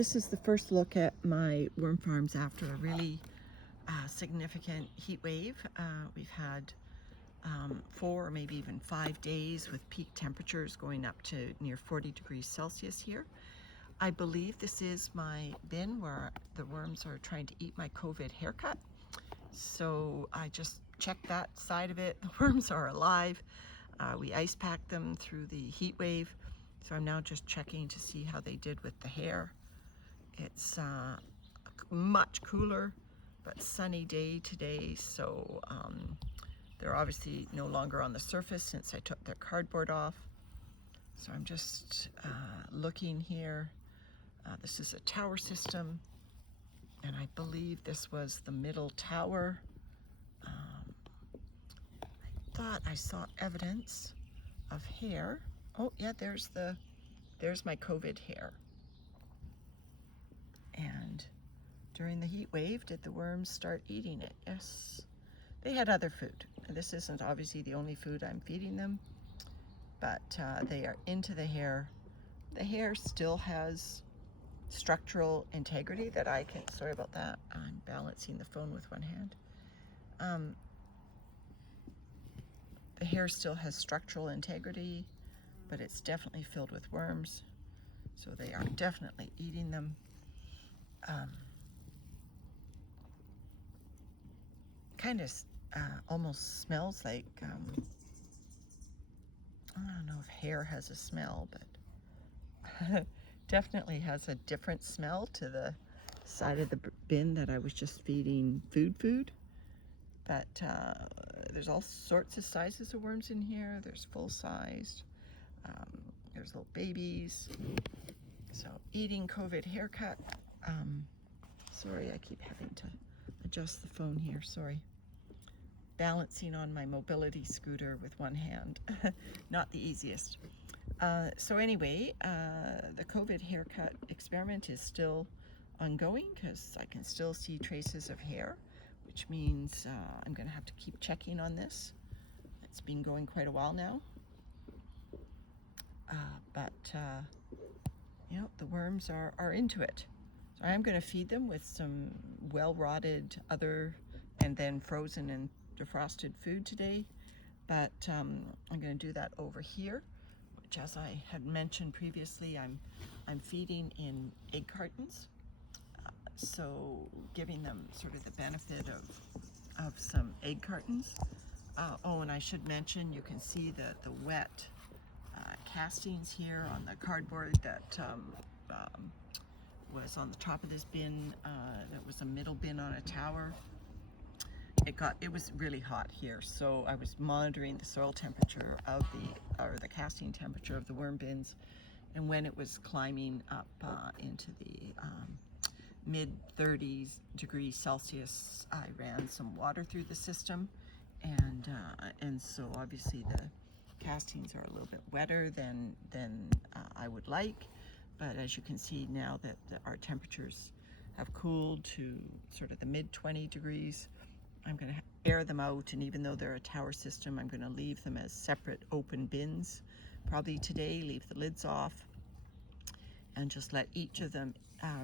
This is the first look at my worm farms after a really significant heat wave. We've had 4 or maybe even 5 days with peak temperatures going up to near 40 degrees Celsius here. I believe this is my bin where the worms are trying to eat my COVID haircut. So I just checked that side of it. The worms are alive. We ice packed them through the heat wave. So I'm now just checking to see how they did with the hair. It's much cooler but sunny day today, so they're obviously no longer on the surface since I took their cardboard off. So I'm just looking here. This is a tower system, and I believe this was the middle tower. I thought I saw evidence of hair. Oh yeah, there's my COVID hair. And during the heat wave, did the worms start eating it? Yes. They had other food. This isn't obviously the only food I'm feeding them, but they are into the hair. The hair still has structural integrity that I can, sorry about that, I'm balancing the phone with one hand. The hair still has structural integrity, but it's definitely filled with worms. So they are definitely eating them. Kind of almost smells like, I don't know if hair has a smell, but definitely has a different smell to the side of the bin that I was just feeding food. But there's all sorts of sizes of worms in here. There's full-sized, there's little babies. So eating COVID haircut. Sorry, I keep having to adjust the phone here, sorry. Balancing on my mobility scooter with one hand. Not the easiest. So anyway, the COVID haircut experiment is still ongoing because I can still see traces of hair, which means I'm going to have to keep checking on this. It's been going quite a while now. But you know, the worms are into it. So I am going to feed them with some well-rotted other and then frozen and defrosted food today. But I'm going to do that over here, which, as I had mentioned previously, I'm feeding in egg cartons. So giving them sort of the benefit of some egg cartons. Oh, and I should mention, you can see the wet castings here on the cardboard that was on the top of this bin. That was a middle bin on a tower. It was really hot here, so I was monitoring the soil temperature of the casting temperature of the worm bins, and when it was climbing up into the mid 30s degrees Celsius, I ran some water through the system, and so obviously the castings are a little bit wetter than I would like, but as you can see now that our temperatures have cooled to sort of the mid 20 degrees, I'm going to air them out, and even though they're a tower system, I'm going to leave them as separate open bins. Probably today, leave the lids off and just let each of them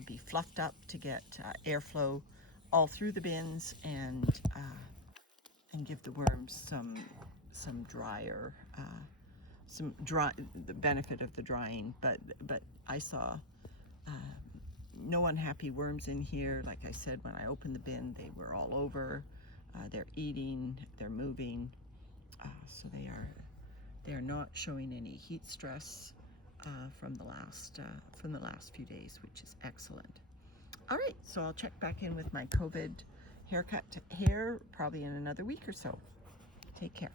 be fluffed up to get airflow all through the bins, and give the worms some drier, the benefit of the drying. But I saw no unhappy worms in here. Like I said, when I opened the bin, they were all over. They're eating, they're moving, so they are not showing any heat stress from the last few days, which is excellent. All right, so I'll check back in with my COVID haircut hair probably in another week or so. Take care.